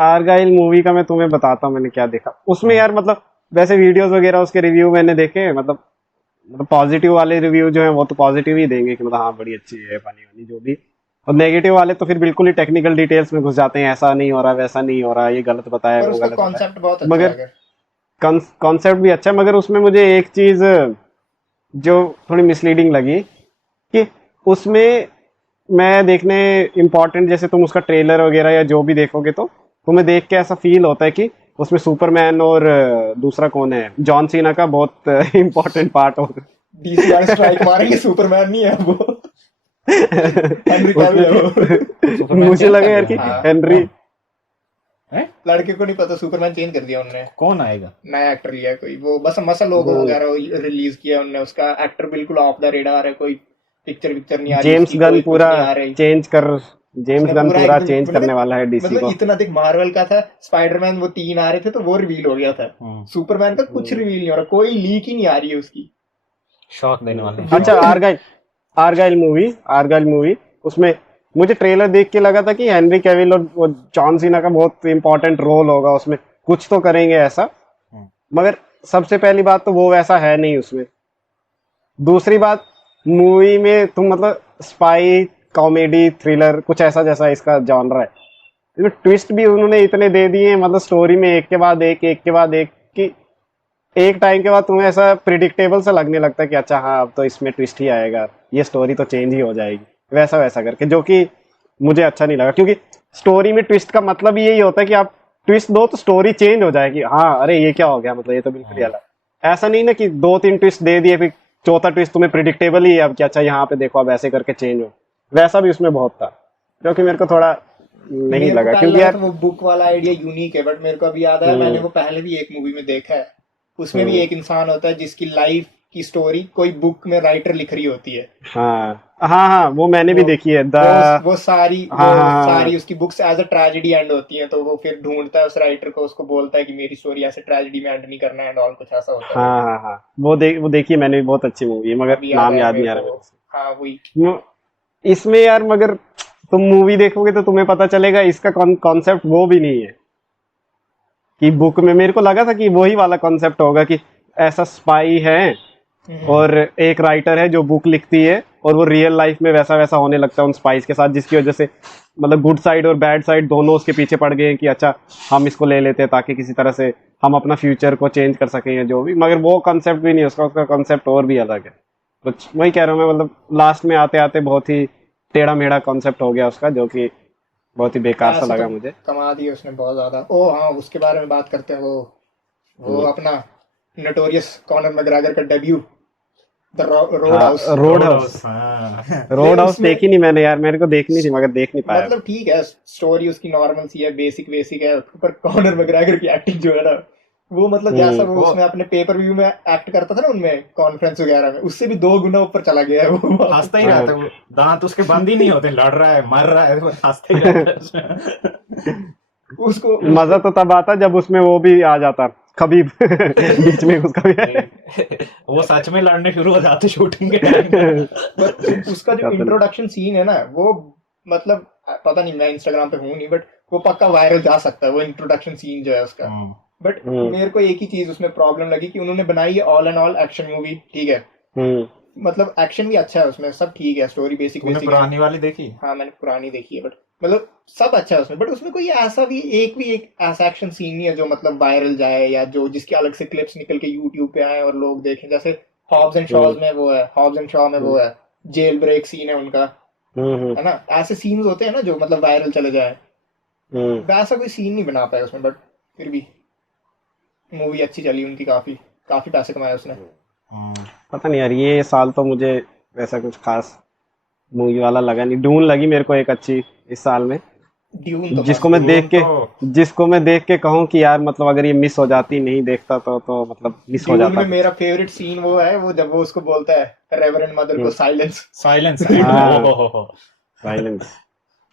आर्गाइल मूवी का मैं तुम्हें बताता हूँ मैंने क्या देखा उसमें यार, मतलब वैसे वीडियोस वगैरह उसके रिव्यू मैंने देखे, मतलब पॉजिटिव वाले रिव्यू जो है वो तो पॉजिटिव ही देंगे कि मतलब हाँ बड़ी अच्छी है, फनी वानी जो भी, और नेगेटिव वाले तो फिर बिल्कुल ही टेक्निकल डिटेल्स में घुस जाते हैं, ऐसा नहीं हो रहा, वैसा नहीं हो रहा, ये गलत बताया, पर वो उसका गलत कॉन्सेप्ट बहुत बताया, अच्छा मगर है, कॉन्सेप्ट भी अच्छा है, मगर उसमें मुझे एक चीज जो थोड़ी मिसलीडिंग लगी कि उसमें मैं देखने इम्पोर्टेंट, जैसे तुम उसका ट्रेलर वगैरह या जो भी देखोगे तो तुम्हें देख के ऐसा फील होता है कि उसमें सुपरमैन और दूसरा कौन है, जॉन सीना का बहुत इम्पोर्टेंट पार्ट होता है। डीसी वाले स्ट्राइक मारेंगे, सुपरमैन नहीं है वो, हेनरी कैविल है वो। मुझे लगा यार कि हाँ। हेनरी लड़के को नहीं पता, सुपरमैन चेंज कर दिया उन्होंने, कौन आएगा, नया एक्टर लिया है कोई, वो बस मसल लोगो वगैरह रिलीज किया उन्होंने, उसका एक्टर बिल्कुल ऑफ द रेडार है, कोई पिक्चर नहीं आ रही जेम्स उसकी, गन कोई कुछ पूरा नहीं आ रही, चेंज कर, जेम्स उसने गन पूरा एकदम चेंज करने वाला है डीसी मतलब को। इतना देख, मार्वल का था स्पाइडरमैन, वो 3 आ रहे थे तो वो रिवील हो गया था, सुपरमैन का कुछ रिवील नहीं हो रहा, कोई लीक ही नहीं आ रही है उसकी, शॉक देने वाले। अच्छा, आर्गाइल मूवी उसमें मुझे ट्रेलर देख के लगा था कि हेनरी कैविल और वो जॉन सीना का बहुत इंपॉर्टेंट रोल होगा उसमें, कुछ तो करेंगे ऐसा, मगर सबसे पहली बात तो वो वैसा है नहीं उसमें। दूसरी बात, मूवी में तुम मतलब स्पाई कॉमेडी थ्रिलर कुछ ऐसा जैसा इसका जॉनर है, इसमें ट्विस्ट भी उन्होंने इतने दे दिए हैं, मतलब स्टोरी में एक के बाद एक कि एक टाइम के बाद तुम्हें ऐसा प्रिडिक्टेबल सा लगने लगता है कि अच्छा हाँ अब तो इसमें ट्विस्ट ही आएगा, ये स्टोरी तो चेंज ही हो जाएगी, वैसा वैसा करके, जो कि मुझे अच्छा नहीं लगा, क्योंकि स्टोरी में ट्विस्ट का मतलब यही होता है कि आप ट्विस्ट दो तो स्टोरी चेंज हो जाएगी, हाँ अरे ये क्या हो गया, मतलब ये तो बिल्कुल ही अलग, ऐसा नहीं ना कि 2-3 ट्विस्ट दे दिए फिर चौथा ट्विस्ट तुम्हें प्रिडिक्टेबल ही है अब कि अच्छा यहाँ पे देखो अब ऐसे करके चेंज हो, वैसा भी उसमें बहुत था, क्योंकि मेरे को थोड़ा नहीं लगा, क्योंकि यार वो बुक वाला आइडिया यूनिक है, बट मेरे को अभी याद आया मैंने वो पहले भी एक मूवी में देखा है, उसमें भी एक इंसान होता है जिसकी लाइफ की स्टोरी कोई बुक में राइटर लिख रही होती है, हाँ वो मैंने भी देखी है, वो सारी उसकी books as a tragedy end होती हैं, तो वो फिर ढूंढता है उस राइटर को, उसको बोलता है कि मेरी स्टोरी ऐसे ट्रेजेडी में एंड नहीं करना है एंड ऑल, कुछ ऐसा होता है। हाँ वो देखी मैंने भी, बहुत अच्छी मूवी है, मगर नाम याद नहीं आ रहा। हाँ वही इसमें यार, मगर तुम मूवी देखोगे तो तुम्हें पता चलेगा इसका कॉन्सेप्ट वो भी नहीं है कि बुक में, मेरे को लगा था कि वही वाला कॉन्सेप्ट होगा कि ऐसा स्पाई है और एक राइटर है जो बुक लिखती है और वो रियल लाइफ में वैसा वैसा होने लगता है उन स्पाइस के साथ, जिसकी वजह से मतलब गुड साइड और बैड साइड दोनों उसके पीछे पड़ गए हैं कि अच्छा हम इसको ले लेते हैं ताकि किसी तरह से हम अपना फ्यूचर को चेंज कर सकें या जो भी, मगर वो कॉन्सेप्ट भी नहीं, उसका कॉन्सेप्ट और भी अलग है, तो वही कह रहा हूँ मैं, मतलब लास्ट में आते आते बहुत ही टेढ़ा मेढ़ा कॉन्सेप्ट हो गया उसका, जो कि बहुत ही बेकार सा ऐसे लगा तो मुझे। कमा दिए उसने बहुत ज्यादा। ओ हाँ, उसके बारे में बात करते हैं। वो अपना नोटोरियस कॉनर मैग्रेगर का डेब्यू, द रोड हाँ, house. Road road house. House, हाँ। ले रोड हाउस उसमें देखी नहीं मैंने यार, मेरे को देखनी थी मगर देख नहीं पाया मैं। मतलब ठीक है, स्टोरी उसकी नॉर्मल सी है, बेसिक बेसिक है, पर कॉनर मैग्रेगर की एक्टिंग जो है ना, वो मतलब जैसा वो वो उसमें अपने पेपर व्यू में एक्ट करता था ना उनमें कॉन्फ्रेंस वगैरह में, उससे भी 2 गुना ऊपर चला गया है वो वापस। हंसता ही हाँ। रहता है वो, दांत उसके बंद ही नहीं होते, लड़ रहा है मर रहा है, वो हंसता ही रहता है उसमें। उसको मजा उसको तो तब आता जब उसमें वो भी आ जाता, खबीब बीच में उसका भी वो सच में लड़ने शुरू हो जाते शूटिंग के टाइम में। पर उसका जो खतरनाक। इंट्रोडक्शन सीन है ना, वो मतलब पता नहीं, मैं इंस्टाग्राम पे हूँ नहीं, बट वो पक्का वायरल जा सकता है वो इंट्रोडक्शन सीन जो है उसका। बट हम्म मेरे को एक ही चीज उसमें प्रॉब्लम लगी कि उन्होंने बनाई है all and all action movie, ठीक है, हम्म मतलब एक्शन भी अच्छा है उसमें, सब ठीक है, स्टोरी बेसिक तूने बेसिक है। पुरानी वाली देखी? हाँ मैंने पुरानी देखी है, बट मतलब सब अच्छा है उसमें, बट उसमें कोई ऐसा भी एक ऐसा एक्शन सीन नहीं है जो मतलब वायरल जाए, या जो जिसके अलग से क्लिप्स निकल के यूट्यूब पे आए और लोग देखें। जैसे हॉब्स एंड हम्म शॉज में वो है, हॉब्स एंड शॉ में वो है, जेल ब्रेक सीन है उनका, हम्म है ना, ऐसे सीन्स होते हैं ना जो मतलब वायरल चले जाए, हम्म वैसा कोई सीन नहीं बना पाया उसमें। बट फिर भी मूवी अच्छी चली उनकी, काफी काफी पैसे कमाए उसने। पता नहीं यार, ये साल तो मुझे वैसा कुछ खास मूवी वाला लगा नहीं। डून लगी मेरे को एक अच्छी इस साल में, ड्यून तो जिसको मस्त मैं है। देख ड्यून के तो जिसको मैं देख के कहूँ कि यार मतलब अगर ये मिस हो जाती, नहीं देखता तो मतलब मिस हो ड्यून जाता में कुछ। मेरा फेवरेट सीन वो है, वो जब वो उसको बोलता है रेवरेंड मदर को हम्म, साइलेंस। साइलेंस, हाँ, हो। साइलेंस।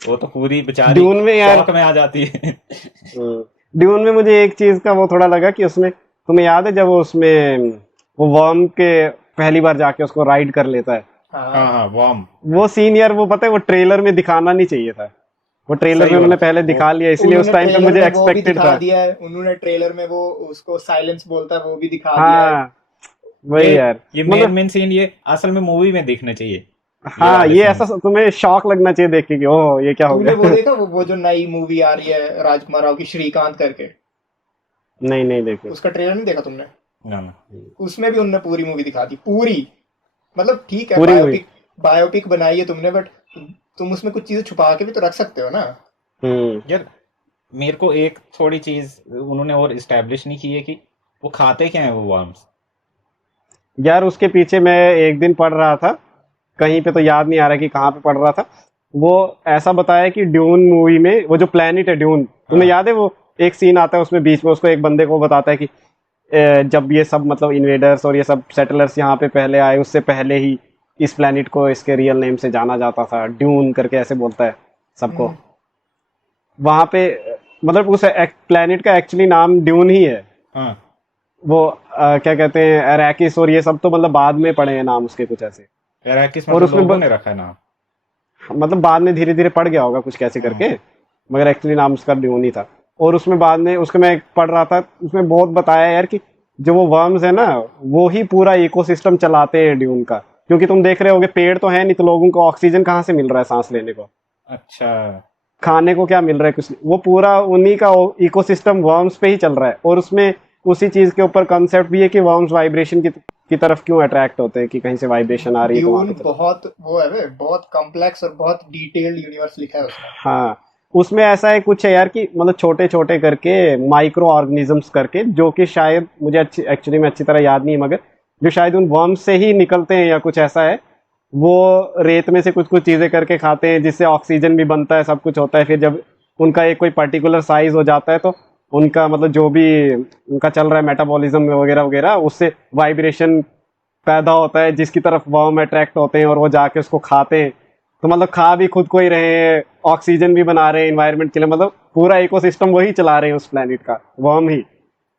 वो तो पूरी बेचारी ड्यून में यार, शौक में आ जाती है। ड्यून में मुझे एक चीज का वो थोड़ा लगा कि उसमें, तुम्हें याद है जब वो उसमें वो वर्म के पहली बार जाके उसको राइड कर लेता है, हाँ हाँ हाँ, वॉर्म। वो सीन यार, वो पता है वो ट्रेलर में दिखाना नहीं चाहिए था। वो ट्रेलर सही में बोला उन्होंने पहले वो। दिखा लिया, इसलिए उस उन्होंने टाइम पे ट्रेलर मुझे में वो भी एक्सपेक्टेड दिखा था। दिया है, उन्होंने ट्रेलर में वो उसको साइलेंस बोलता है वो भी दिखा दिया है। हाँ, ये वही यार। ये मेन मतलब मेन सीन ये असल में मूवी में दिखने चाहिए, ये हाँ, वाले ये ऐसा सीन्स। तुम्हें शॉक लगना चाहिए देख के कि ओह ये क्या हो तूने वो गया। देखा, वो जो नई मूवी आ रही है राजकुमार राव की, श्रीकांत करके, नहीं नहीं देखी। उसका ट्रेलर नहीं देखा तुमने? ना ना। उसमें भी उनने पूरी मूवी दिखा दी, पूरी। मतलब ठीक है, पूरी मूवी। बायोपिक बायोपिक बनाई है तुमने, बट तुम उसमें कुछ चीजें छुपा के भी तो रख सकते हो ना। हम्म यार मेरे को एक थोड़ी चीज उन्होंने और इस्टेब्लिश नहीं की है कि वो खाते क्या है वो वर्म्स। यार उसके पीछे मैं एक दिन पढ़ रहा था, कहीं पे तो याद नहीं आ रहा कि कहाँ पे पढ़ रहा था। वो ऐसा बताया कि ड्यून मूवी में वो जो प्लेनेट है ड्यून, तुम्हें हाँ याद है वो एक सीन आता है उसमें बीच में, उसको एक बंदे को बताता है कि जब ये सब मतलब इन्वेडर्स और ये सब सेटलर्स यहाँ पे पहले आए, उससे पहले ही इस प्लेनेट को इसके रियल नेम से जाना जाता था, ड्यून करके ऐसे बोलता है सबको। हम्म, वहां पे मतलब उस प्लेनेट का एक्चुअली नाम ड्यून ही है। हाँ। वो क्या कहते हैं, अरैकिस और ये सब तो मतलब बाद में पड़े हैं नाम उसके कुछ ऐसे। अरैकिस और मतलब उसमें लोगों ने रखा है नाम। मतलब बाद में धीरे धीरे पड़ गया होगा कुछ कैसे हाँ करके, मगर एक्चुअली नाम उसका ड्यून ही था। और उसमें बाद में उसके मैं पढ़ रहा था, उसमें बहुत बताया यार कि जो वो वर्म्स है ना, वो ही पूरा इकोसिस्टम चलाते हैं ड्यून का। क्योंकि तुम देख रहे होगे पेड़ तो है नहीं, तो लोगों को ऑक्सीजन कहाँ से मिल रहा है सांस लेने को, अच्छा। खाने को क्या मिल रहा है कुछ नहीं। वो पूरा उन्हीं का इकोसिस्टम वर्म्स पे ही चल रहा है। और उसमें उसी चीज के ऊपर कंसेप्ट भी है कि वर्म्स वाइब्रेशन की तरफ क्यों अट्रैक्ट होते हैं, कि कहीं से वाइब्रेशन आ रही है तो वहां ड्यून पे चल। बहुत वो है वे, बहुत कॉम्प्लेक्स और बहुत डिटेल्ड यूनिवर्स लिखा है उसमें। हाँ, उसमें ऐसा है कुछ है यार कि मतलब छोटे छोटे करके माइक्रो ऑर्गेनिजम्स करके, जो कि शायद मुझे अच्छी एक्चुअली में अच्छी तरह याद नहीं है, मगर जो शायद उन वर्म्स से ही निकलते हैं या कुछ ऐसा है। वो रेत में से कुछ कुछ चीजें करके खाते हैं, जिससे ऑक्सीजन भी बनता है, सब कुछ होता है। फिर जब उनका एक कोई पर्टिकुलर साइज हो जाता है, तो उनका मतलब जो भी उनका चल रहा है मेटाबॉलिज्म वगैरह वगैरह, उससे वाइब्रेशन पैदा होता है, जिसकी तरफ वर्म अट्रैक्ट होते हैं और वो जाके उसको खाते हैं। तो मतलब खा भी खुद को ही रहे हैं, ऑक्सीजन भी बना रहे हैं इन्वायरमेंट के लिए, मतलब पूरा इकोसिस्टम वही चला रहे हैं उस प्लेनेट का, वर्म ही।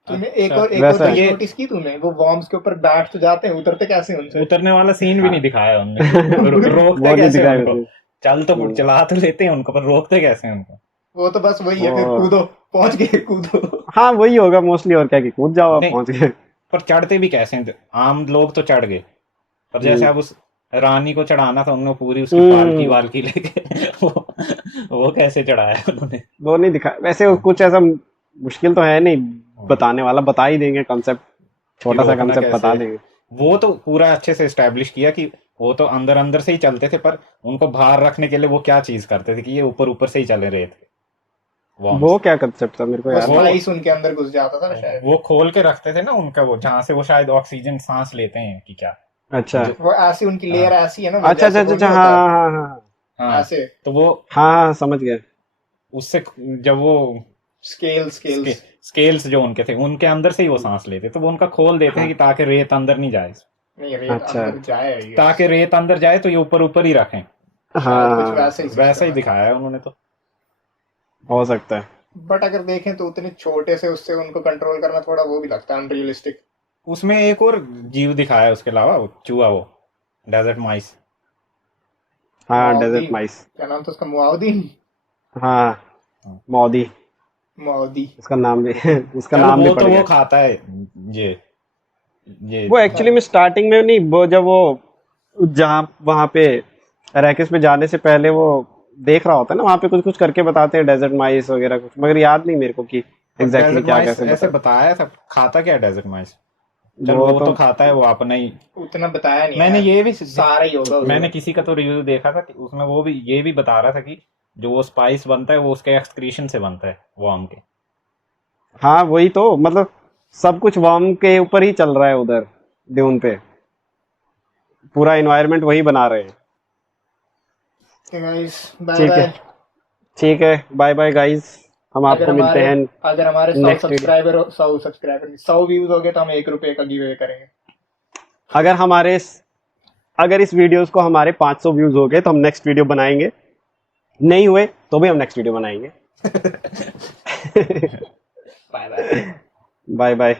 तूने अच्छा एक और वैसा तो है। चीज ये नोटिस की तूने, वो वॉर्म्स के ऊपर बैठ तो जाते हैं, उतरते कैसे हैं उनसे? उतरने वाला सीन भी हाँ। नहीं दिखाया उनने। रोकते वो नहीं कैसे हैं दिखाया उनको? उसमें। चल तो हम्म, चला तो लेते हैं उनको, पर रोकते कैसे हैं उनको? वो तो बस वही है, फिर वो कूदो, पहुंच गए कूदो। हाँ वही होगा मोस्टली, और क्या कि कूद जाओ आप नहीं, पहुंच गए। पर चढ़ते भी कैसे हैं? आम लोग तो चढ़ गए, पर जैसे हम्म अब उस रानी को चढ़ाना था उन्होंने, पूरी उसकी पालकी हम्म, वालकी लेके वो कैसे चढ़ाया उन्होंने? वो नहीं दिखा वैसे, कुछ ऐसा मुश्किल तो है नहीं बताने वाला, बता ही देंगे कंसेप्ट, कि छोटा सा रोकना कंसेप्ट बता कैसे? देंगे। वो तो पूरा अच्छे से एस्टेब्लिश किया कि वो तो अंदर अंदर से ही चलते थे, पर उनको बाहर रखने के लिए वो क्या चीज करते थे कि ये ऊपर ऊपर से ही चले रहे थे worms। वो क्या कंसेप्ट था मेरे को वो याद नहीं। स्पाइस उनके अंदर घुस जाता था ना शायद। वो खोल के रखते थे ना उनका, वो जहाँ से वो शायद ऑक्सीजन सांस लेते हैं कि क्या। अच्छा वो ऐसी उनकी लेयर ऐसी है ना, वो अच्छा जैसे अच्छा वो अच्छा, नहीं हाँ होता, हाँ हाँ हाँ ऐसे तो वो हाँ, समझ गया। उससे जब वो स्केल्स स्केल्स जो उनके थे उनके अंदर से ही वो सांस लेते, तो वो उनका खोल देते हैं कि ताकि रेत अंदर नहीं जाए, नहीं, रेत अच्छा। अंदर जाए ये। ताकि रेत अंदर जाए तो ये ऊपर ऊपर ही रखें। शायद कुछ हाँ, वैसा ही वैसा ही system है। दिखाया है उन्होंने तो। हो सकता है। बट अगर देखें तो उतने छोटे से उससे उनको कंट्रोल करना थोड़ा वो भी लगता है अनरियलिस्टिक। उसमें एक और जीव दिखाया है उसके अलावा, वो चूहा, वो डेजर्ट माइस। हाँ, मुआवदीन। डेजर्ट माइस। क्या नाम था उसका? मुआवदीन। हाँ, मौदी, मौदी। उसका नाम भी उसका चलो नाम भी वो पड़ तो गया। वो खाता है ये वो एक्चुअली में स्टार्टिंग में नहीं, वो जब वो जहाँ वहाँ पे अरैकिस पे जाने से पहले वो देख रहा होता है ना, वहाँ पे कुछ कुछ करके बताते हैं डेजर्ट माइस वगैरह कुछ, मगर याद नहीं मेरे को कि एग्जैक्टली डेजर्ट क्या माइस कैसे ऐसे बता। बताया था। खाता क्या डेजर्ट माइस? चल वो वो तो खाता है, वो अपना ही। उतना बताया नहीं मैंने है। ये भी सारा ही होगा मैंने उसमें। किसी का तो रिव्यू देखा था कि उसमें वो भी ये भी बता रहा था कि जो वो स्पाइस बनता है वो उसके एक्सक्रीशन से बनता है, वर्म के। हाँ वही तो, मतलब सब कुछ वर्म के ऊपर ही चल रहा है उधर ड्यून पे, पूरा एनवायरनमेंट वही बना रहे हैं। गाइस बाय ठीक है, बाय। ठीक है, बाय बाय गाइस, हम आपको मिलते हैं अगर हमारे 100 नेक्स्ट वीडियो। सब्सक्राइबर 100 व्यूज हो गए तो हम 1 रुपए का गिव अवे करेंगे। अगर इस वीडियोस को हमारे 500 व्यूज हो गए तो हम नेक्स्ट वीडियो बनाएंगे, नहीं हुए तो भी हम नेक्स्ट वीडियो बनाएंगे। Bye bye. Bye bye.